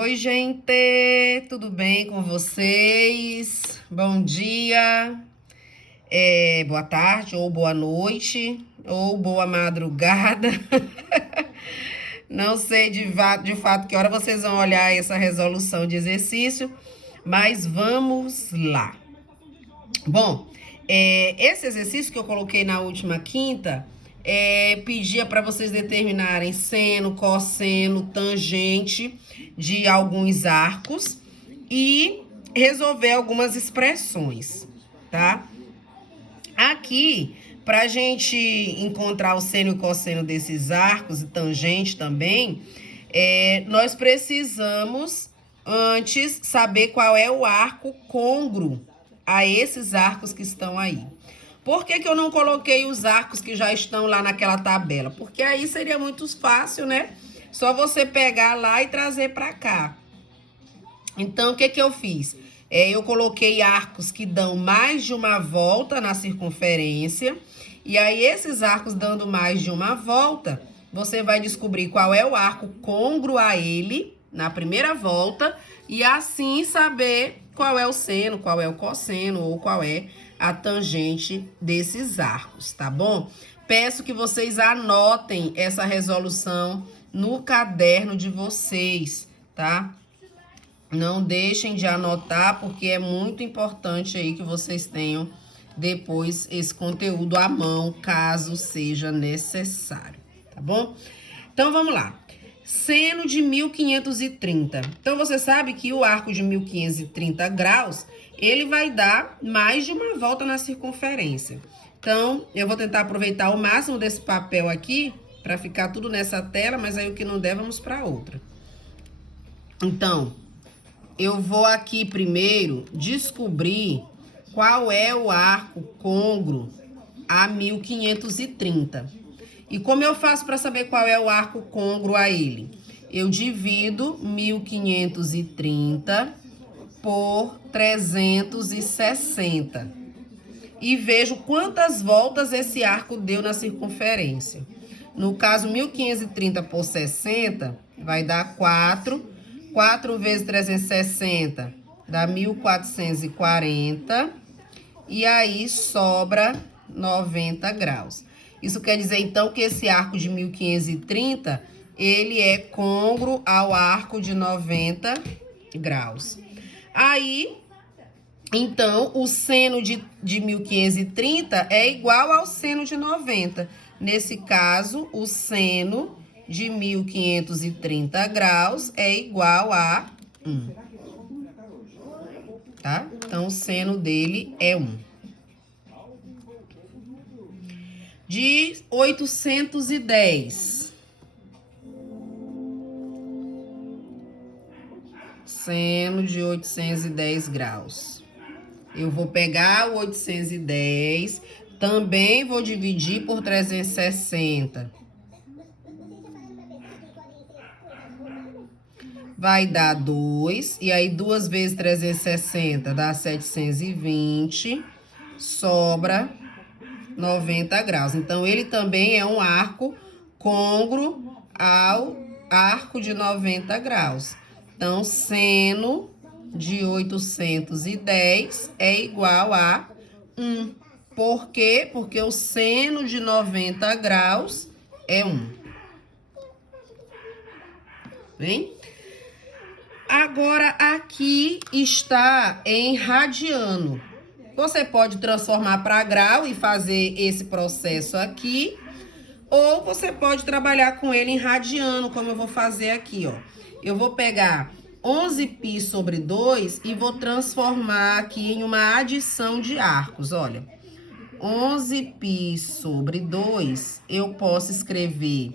Oi, gente, tudo bem com vocês? Bom dia, boa tarde, ou boa noite, ou boa madrugada. Não sei de fato que hora vocês vão olhar essa resolução de exercício, mas vamos lá. Bom, esse exercício que eu coloquei na última quinta pedia para vocês determinarem seno, cosseno, tangente de alguns arcos e resolver algumas expressões, tá? Aqui, para a gente encontrar o seno e o cosseno desses arcos e tangente também, nós precisamos antes saber qual é o arco côngruo a esses arcos que estão aí. Por que eu não coloquei os arcos que já estão lá naquela tabela? Porque aí seria muito fácil, né? Só você pegar lá e trazer para cá. Então, o que eu fiz? Eu coloquei arcos que dão mais de uma volta na circunferência. E aí, esses arcos dando mais de uma volta, você vai descobrir qual é o arco côngruo a ele na primeira volta. E assim saber qual é o seno, qual é o cosseno ou qual é a tangente desses arcos, tá bom? Peço que vocês anotem essa resolução no caderno de vocês, tá? Não deixem de anotar, porque é muito importante aí que vocês tenham depois esse conteúdo à mão, caso seja necessário, tá bom? Então, vamos lá. Seno de 1530. Então, você sabe que o arco de 1530 graus, ele vai dar mais de uma volta na circunferência. Então, eu vou tentar aproveitar o máximo desse papel aqui, para ficar tudo nessa tela, mas aí o que não der, vamos para outra. Então, eu vou aqui primeiro descobrir qual é o arco côngruo a 1530. E como eu faço para saber qual é o arco côngruo a ele? Eu divido 1530 por 360 e vejo quantas voltas esse arco deu na circunferência. No caso, 1530 por 60 vai dar 4. 4 vezes 360 dá 1440. E aí sobra 90 graus. Isso quer dizer, então, que esse arco de 1530, ele é côngruo ao arco de 90 graus. Aí, então, o seno de 1530 é igual ao seno de 90. Nesse caso, o seno de 1530 graus é igual a 1. Tá? Então, o seno dele é 1. De 810. Seno de 810 graus. Eu vou pegar o 810, também vou dividir por 360. Vai dar 2, e aí 2 vezes 360 dá 720, sobra 90 graus. Então, ele também é um arco côngruo ao arco de 90 graus. Então, seno de 810 é igual a 1. Por quê? Porque o seno de 90 graus é 1. Bem? Agora, aqui está em radiano. Você pode transformar para grau e fazer esse processo aqui, ou você pode trabalhar com ele em radiano, como eu vou fazer aqui, ó. Eu vou pegar 11π sobre 2 e vou transformar aqui em uma adição de arcos, olha. 11π sobre 2, eu posso escrever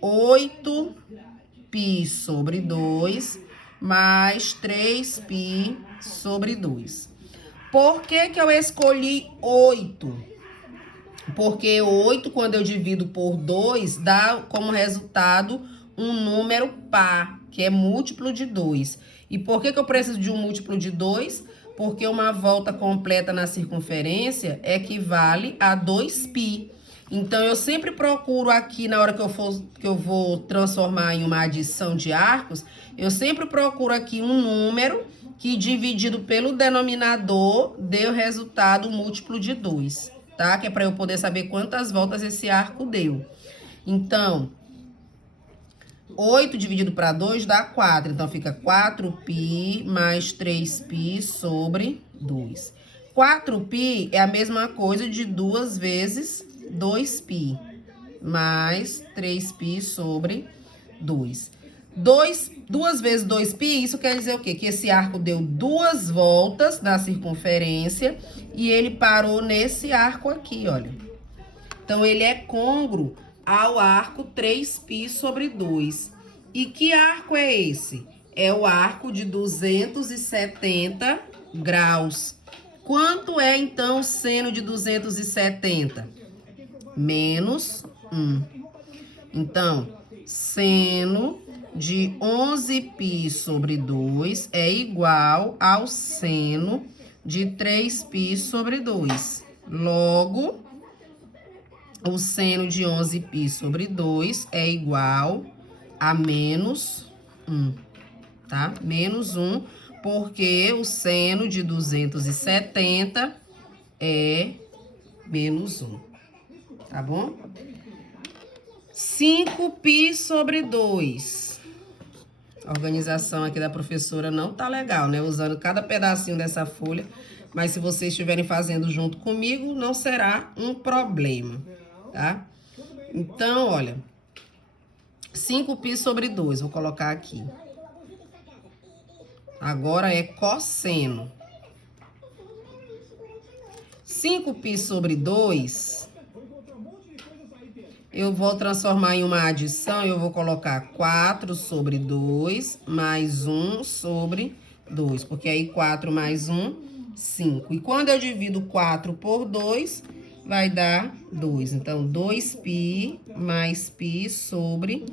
8π sobre 2 mais 3π sobre 2. Por que eu escolhi 8? Porque 8, quando eu divido por 2, dá como resultado um número par, que é múltiplo de 2. E por que eu preciso de um múltiplo de 2? Porque uma volta completa na circunferência equivale a 2π. Então, eu sempre procuro aqui, na hora que eu vou transformar em uma adição de arcos, eu sempre procuro aqui um número que, dividido pelo denominador, dê o resultado múltiplo de 2, tá? Que é para eu poder saber quantas voltas esse arco deu. Então, 8 dividido para 2 dá 4. Então, fica 4π mais 3π sobre 2. 4π é a mesma coisa de 2 vezes 2π mais 3π sobre 2. 2 vezes 2π, isso quer dizer o quê? Que esse arco deu 2 voltas na circunferência e ele parou nesse arco aqui, olha. Então, ele é côngruo ao arco 3π sobre 2. E que arco é esse? É o arco de 270 graus. Quanto é, então, o seno de 270? Menos 1. Então, seno de 11π sobre 2 é igual ao seno de 3π sobre 2. Logo, o seno de 11π sobre 2 é igual a menos 1, tá? Menos 1, porque o seno de 270 é menos 1, tá bom? 5π sobre 2. A organização aqui da professora não tá legal, né? Usando cada pedacinho dessa folha, mas se vocês estiverem fazendo junto comigo, não será um problema, tá? Então, olha, 5π sobre 2, vou colocar aqui. Agora é cosseno. 5π sobre 2, eu vou transformar em uma adição, eu vou colocar 4 sobre 2 mais 1 sobre 2, porque aí 4 mais 1, 5. E quando eu divido 4 por 2, vai dar 2. Então, 2π mais π sobre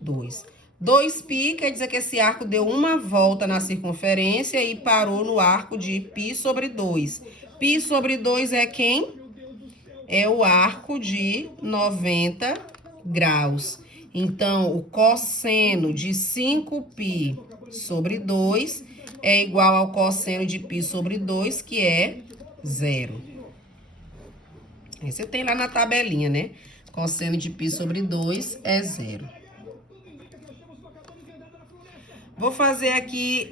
2. 2π quer dizer que esse arco deu uma volta na circunferência e parou no arco de π sobre 2. Π sobre 2 é quem? É o arco de 90 graus. Então, o cosseno de 5π sobre 2 é igual ao cosseno de π sobre 2, que é 0. Aí você tem lá na tabelinha, né? Cosseno de π sobre 2 é 0. Vou fazer aqui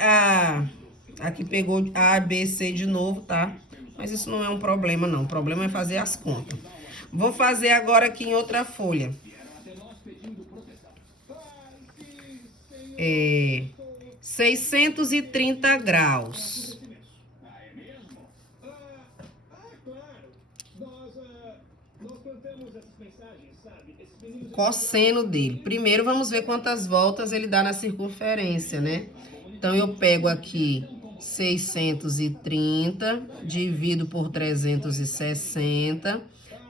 aqui pegou A, B, C de novo, tá? Mas isso não é um problema, não. O problema é fazer as contas. Vou fazer agora aqui em outra folha. 630 graus. Cosseno dele. Primeiro, vamos ver quantas voltas ele dá na circunferência, né? Então, eu pego aqui 630, divido por 360,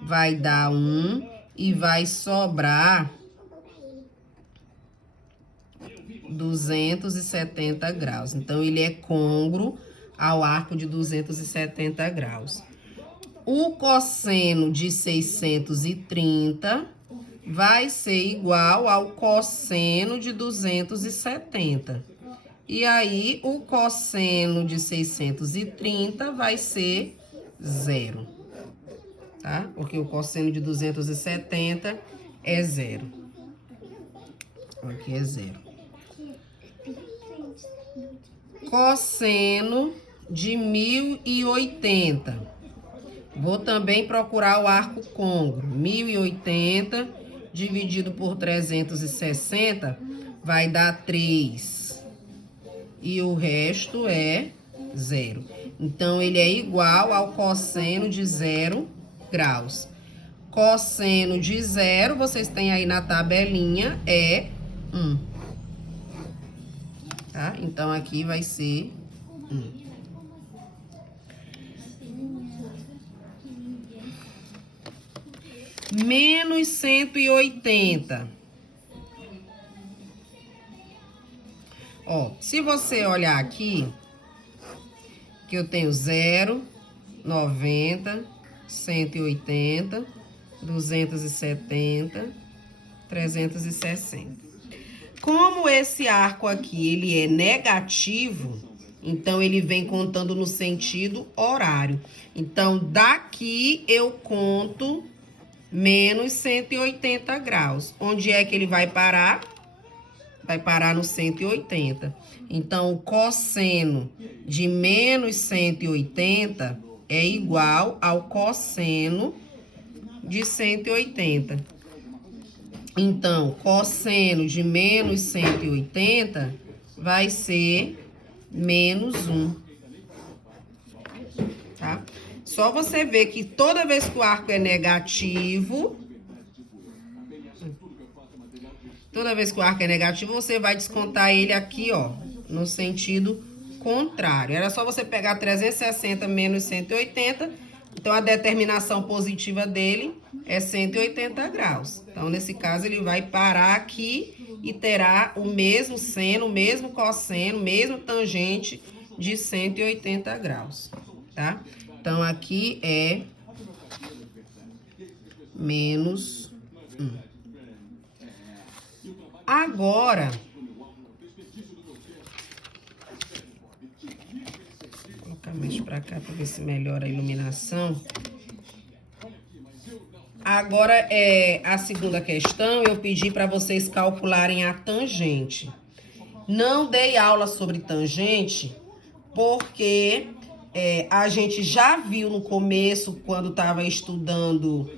vai dar 1 e vai sobrar 270 graus. Então, ele é côngruo ao arco de 270 graus. O cosseno de 630 vai ser igual ao cosseno de 270. E aí, o cosseno de 630 vai ser 0, tá? Porque o cosseno de 270 é 0. Aqui é 0. Cosseno de 1080. Vou também procurar o arco côngruo. 1080 dividido por 360 vai dar 3. E o resto é 0. Então, ele é igual ao cosseno de 0 graus. Cosseno de 0, vocês têm aí na tabelinha, é 1. Tá? Então, aqui vai ser 1. Menos 180. Ó, se você olhar aqui, que eu tenho 0, 90, 180, 270, 360. Como esse arco aqui, ele é negativo, então ele vem contando no sentido horário. Então, daqui eu conto menos 180 graus. Onde é que ele vai parar? Vai parar no 180. Então, o cosseno de menos 180 é igual ao cosseno de 180. Então, cosseno de menos 180 vai ser menos 1. Tá? Só você ver que toda vez que o arco é negativo, você vai descontar ele aqui, ó, no sentido contrário. Era só você pegar 360 menos 180, então a determinação positiva dele é 180 graus. Então, nesse caso, ele vai parar aqui e terá o mesmo seno, o mesmo cosseno, o mesmo tangente de 180 graus, tá? Então, aqui é menos 1. Agora, vou colocar mais pra cá para ver se melhora a iluminação. Agora, a segunda questão, eu pedi para vocês calcularem a tangente. Não dei aula sobre tangente, porque a gente já viu no começo, quando estava estudando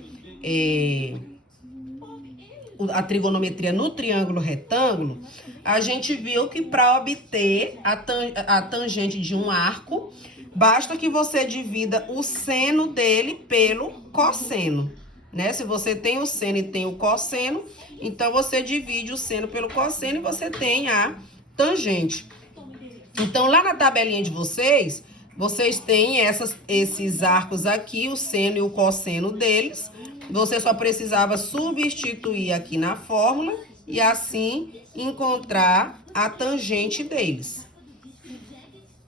a trigonometria no triângulo retângulo, a gente viu que para obter a tangente de um arco, basta que você divida o seno dele pelo cosseno. Né? Se você tem o seno e tem o cosseno, então você divide o seno pelo cosseno e você tem a tangente. Então, lá na tabelinha de vocês têm esses arcos aqui, o seno e o cosseno deles. Você só precisava substituir aqui na fórmula e assim encontrar a tangente deles.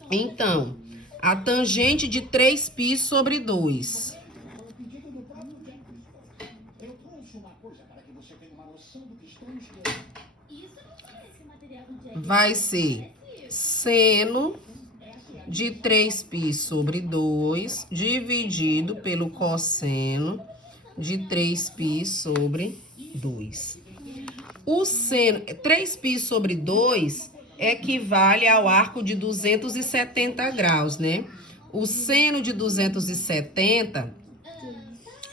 Então, a tangente de 3π sobre 2. Vai ser seno de 3π sobre 2 dividido pelo cosseno de 3π sobre 2. O seno 3π sobre 2 equivale ao arco de 270 graus, né? O seno de 270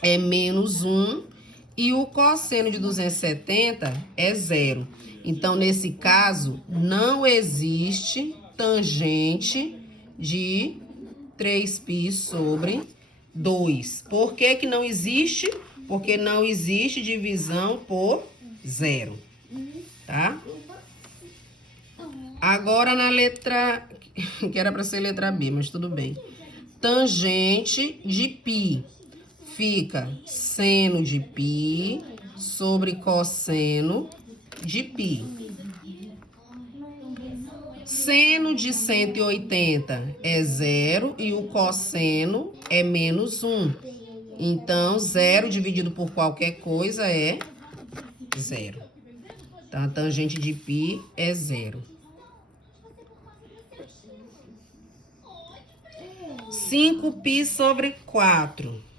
é menos 1 e o cosseno de 270 é 0. Então, nesse caso, não existe tangente de 3π sobre 2. Por que que não existe? Porque não existe divisão por 0, tá? Agora, na letra... que era para ser letra B, mas tudo bem. Tangente de π fica seno de π sobre cosseno de π. Seno de 180 é 0 e o cosseno é menos 1. Então, 0 dividido por qualquer coisa é 0. Então, a tangente de π é 0. 5π sobre 4.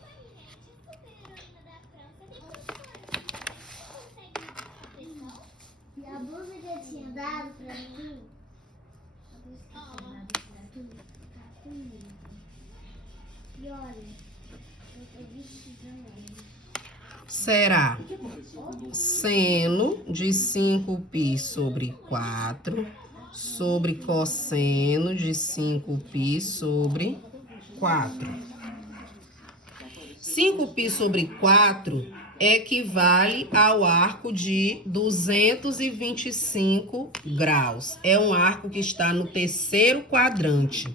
Será seno de 5π sobre 4 sobre cosseno de 5π sobre 4. 5π sobre 4 equivale ao arco de 225 graus. É um arco que está no terceiro quadrante.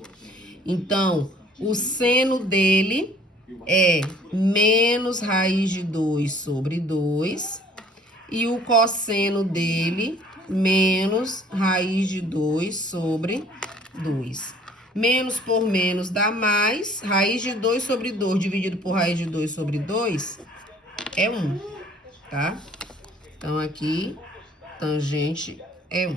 Então, o seno dele é menos raiz de 2 sobre 2. E o cosseno dele, menos raiz de 2 sobre 2. Menos por menos dá mais. Raiz de 2 sobre 2 dividido por raiz de 2 sobre 2 é 1, tá? Então, aqui, tangente é 1.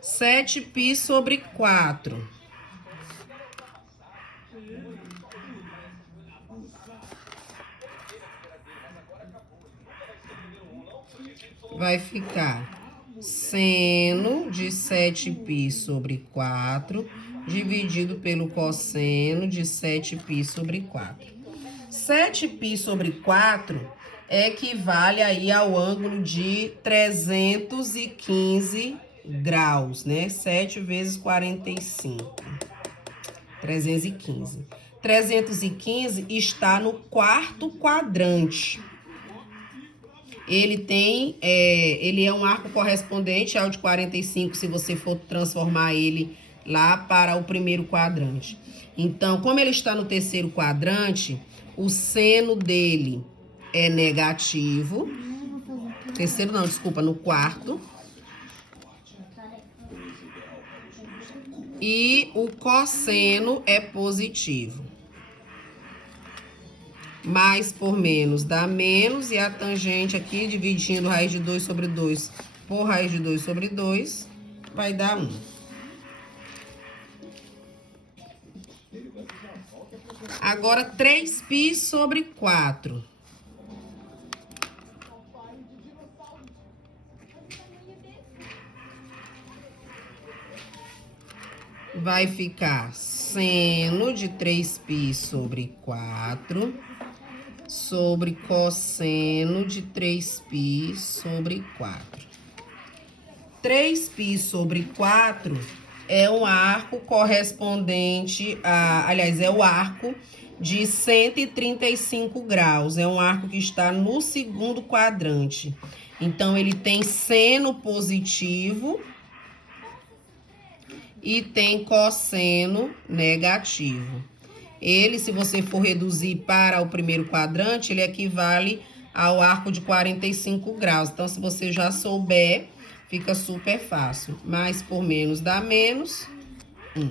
Sete π sobre 4. Vai ficar seno de 7π sobre 4 dividido pelo cosseno de 7π sobre 4. 7π sobre 4 equivale aí ao ângulo de 315 graus, né? 7 vezes 45. 315. 315 está no quarto quadrante. Ele é um arco correspondente ao de 45, se você for transformar ele lá para o primeiro quadrante. Então, como ele está no terceiro quadrante, o seno dele é negativo. Terceiro não, desculpa, no quarto. E o cosseno é positivo. Mais por menos dá menos, e a tangente aqui, dividindo raiz de 2 sobre 2 por raiz de 2 sobre 2, vai dar 1. Agora, 3π sobre 4. Vai ficar seno de 3π sobre 4 sobre cosseno de 3π sobre 4. 3π sobre 4 é um arco correspondente a... Aliás, é o arco de 135 graus. É um arco que está no segundo quadrante. Então, ele tem seno positivo e tem cosseno negativo. Ele, se você for reduzir para o primeiro quadrante, ele equivale ao arco de 45 graus. Então, se você já souber, fica super fácil. Mais por menos dá menos 1.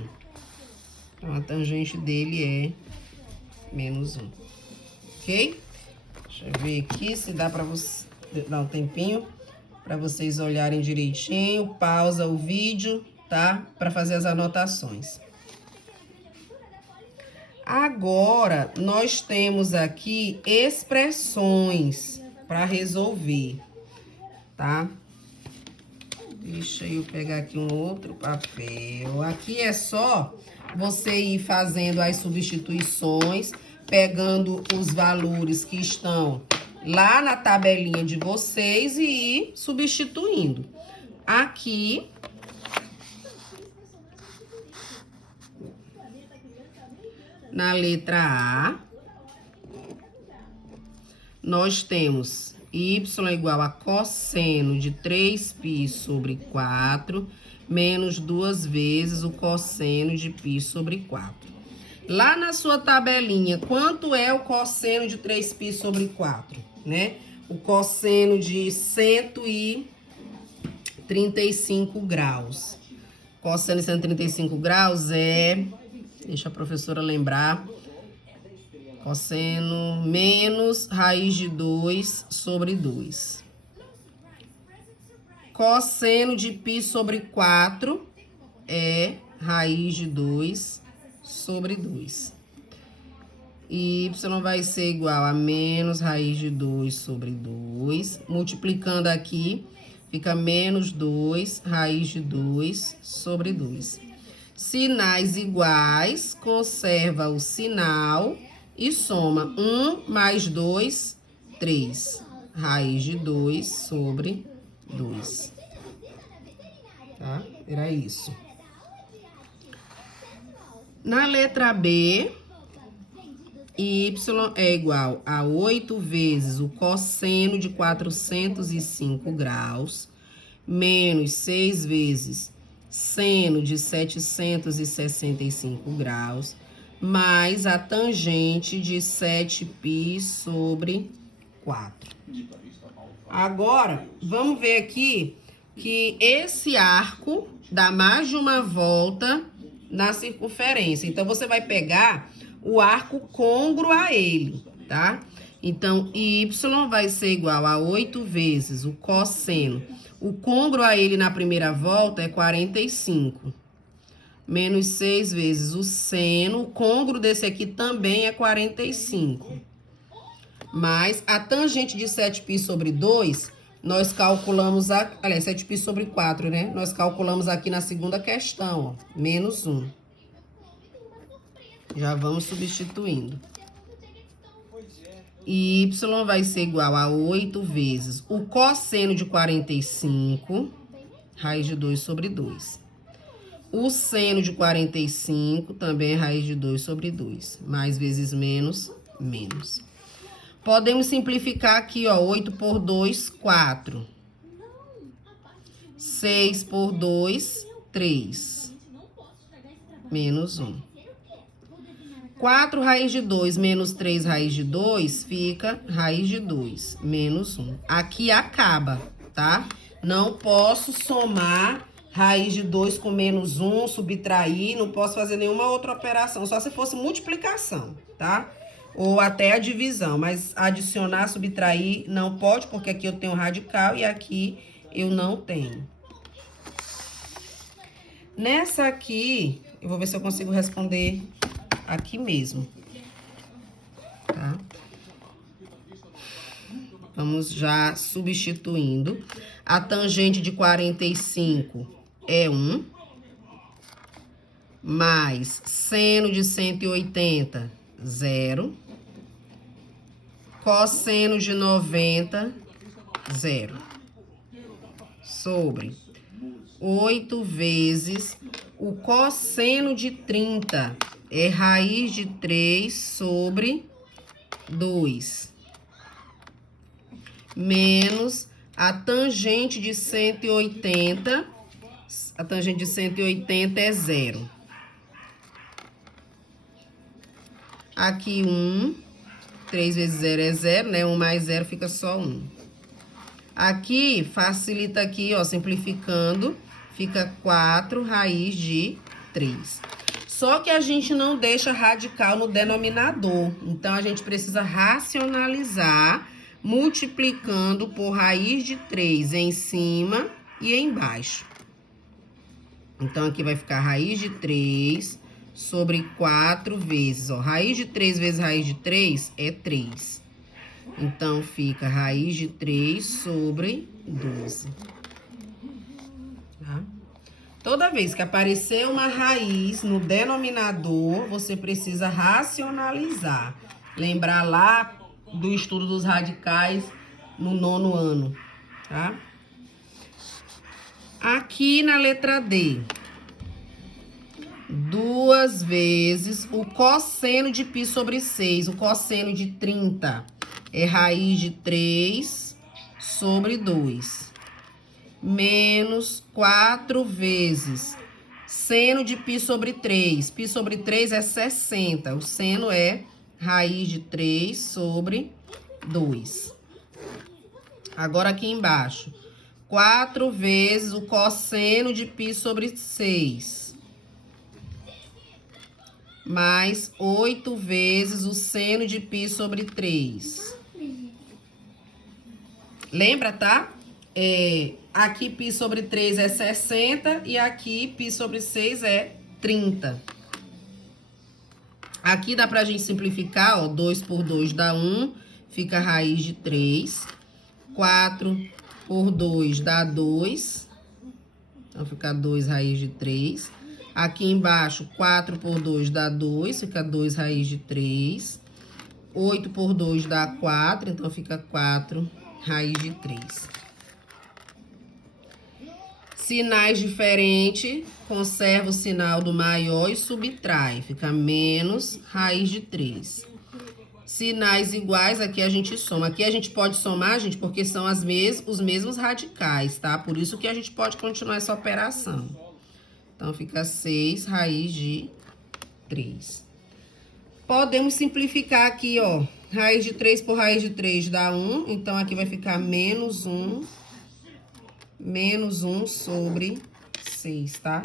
Então, a tangente dele é menos 1. Ok? Deixa eu ver aqui se dá para você dar um tempinho para vocês olharem direitinho. Pausa o vídeo, tá? Para fazer as anotações. Agora, nós temos aqui expressões para resolver, tá? Deixa eu pegar aqui um outro papel. Aqui é só você ir fazendo as substituições, pegando os valores que estão lá na tabelinha de vocês e ir substituindo. Aqui... Na letra A, nós temos y igual a cosseno de 3π sobre 4, menos 2 vezes o cosseno de π sobre 4. Lá na sua tabelinha, quanto é o cosseno de 3π sobre 4, né? O cosseno de 135 graus. Cosseno de 135 graus é... Deixa a professora lembrar. Cosseno menos raiz de 2 sobre 2. Cosseno de π sobre 4 é raiz de 2 sobre 2. Y vai ser igual a menos raiz de 2 sobre 2. Multiplicando aqui, fica menos 2 raiz de 2 sobre 2. Sinais iguais, conserva o sinal e soma 1 mais 2, 3. Raiz de 2 sobre 2. Tá? Era isso. Na letra B, y é igual a 8 vezes o cosseno de 405 graus, menos 6 vezes seno de 765 graus, mais a tangente de 7π sobre 4. Agora, vamos ver aqui que esse arco dá mais de uma volta na circunferência. Então, você vai pegar o arco côngruo a ele, tá? Então, y vai ser igual a 8 vezes o cosseno. O côngruo a ele na primeira volta é 45. Menos 6 vezes o seno. O côngruo desse aqui também é 45. Mas a tangente de 7π sobre 2, nós calculamos... Aliás, 7π sobre 4, né? Nós calculamos aqui na segunda questão, ó. Menos 1. Já vamos substituindo. Y vai ser igual a 8 vezes o cosseno de 45, raiz de 2 sobre 2. O seno de 45 também é raiz de 2 sobre 2. Mais vezes menos, menos. Podemos simplificar aqui, ó. 8 por 2, 4. 6 por 2, 3. Menos 1. 4 raiz de 2 menos 3 raiz de 2 fica raiz de 2 menos 1. Aqui acaba, tá? Não posso somar raiz de 2 com menos 1, subtrair, não posso fazer nenhuma outra operação, só se fosse multiplicação, tá? Ou até a divisão, mas adicionar, subtrair não pode, porque aqui eu tenho radical e aqui eu não tenho. Nessa aqui, eu vou ver se eu consigo responder aqui mesmo, tá? Vamos já substituindo. A tangente de 45 é 1. Mais seno de 180, 0. Cosseno de 90, 0. Sobre 8 vezes o cosseno de 30 é raiz de 3 sobre 2. Menos a tangente de 180. A tangente de 180 é 0. Aqui 1. 3 vezes 0 é 0, né? 1 mais 0 fica só 1. Aqui, facilita aqui, ó, simplificando, fica 4 raiz de 3. Só que a gente não deixa radical no denominador. Então, a gente precisa racionalizar, multiplicando por raiz de 3 em cima e embaixo. Então, aqui vai ficar raiz de 3 sobre 4 vezes, ó. Raiz de 3 vezes raiz de 3 é 3. Então, fica raiz de 3 sobre 12. Tá? Toda vez que aparecer uma raiz no denominador, você precisa racionalizar. Lembrar lá do estudo dos radicais no 9º ano, tá? Aqui na letra D, 2 vezes o cosseno de π sobre 6. O cosseno de 30 é raiz de 3 sobre 2. Menos 4 vezes seno de π sobre 3. Π sobre 3 é 60. O seno é raiz de 3 sobre 2. Agora aqui embaixo, 4 vezes o cosseno de π sobre 6. Mais 8 vezes o seno de π sobre 3. Lembra, tá? Aqui π sobre 3 é 60 e aqui π sobre 6 é 30. Aqui dá pra gente simplificar, ó, 2 por 2 dá 1, fica raiz de 3. 4 por 2 dá 2, então fica 2 raiz de 3. Aqui embaixo, 4 por 2 dá 2, fica 2 raiz de 3. 8 por 2 dá 4, então fica 4 raiz de 3. Sinais diferentes, conserva o sinal do maior e subtrai, fica menos raiz de 3. Sinais iguais, aqui a gente soma. Aqui a gente pode somar, gente, porque são os mesmos radicais, tá? Por isso que a gente pode continuar essa operação. Então, fica 6 raiz de 3. Podemos simplificar aqui, ó. Raiz de 3 por raiz de 3 dá 1. Então, aqui vai ficar menos 1 sobre 6, tá?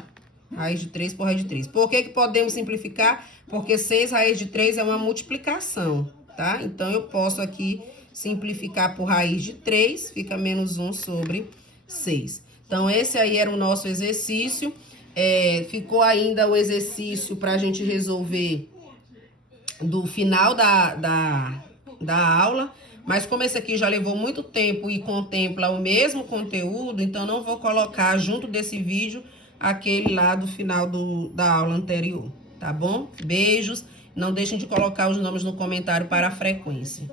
Raiz de 3 por raiz de 3. Por que que podemos simplificar? Porque 6 raiz de 3 é uma multiplicação, tá? Então, eu posso aqui simplificar por raiz de 3, fica menos 1 sobre 6. Então, esse aí era o nosso exercício. Ficou ainda o exercício para a gente resolver do final da aula. Mas como esse aqui já levou muito tempo e contempla o mesmo conteúdo, então não vou colocar junto desse vídeo aquele lá do final da aula anterior, tá bom? Beijos. Não deixem de colocar os nomes no comentário para a frequência.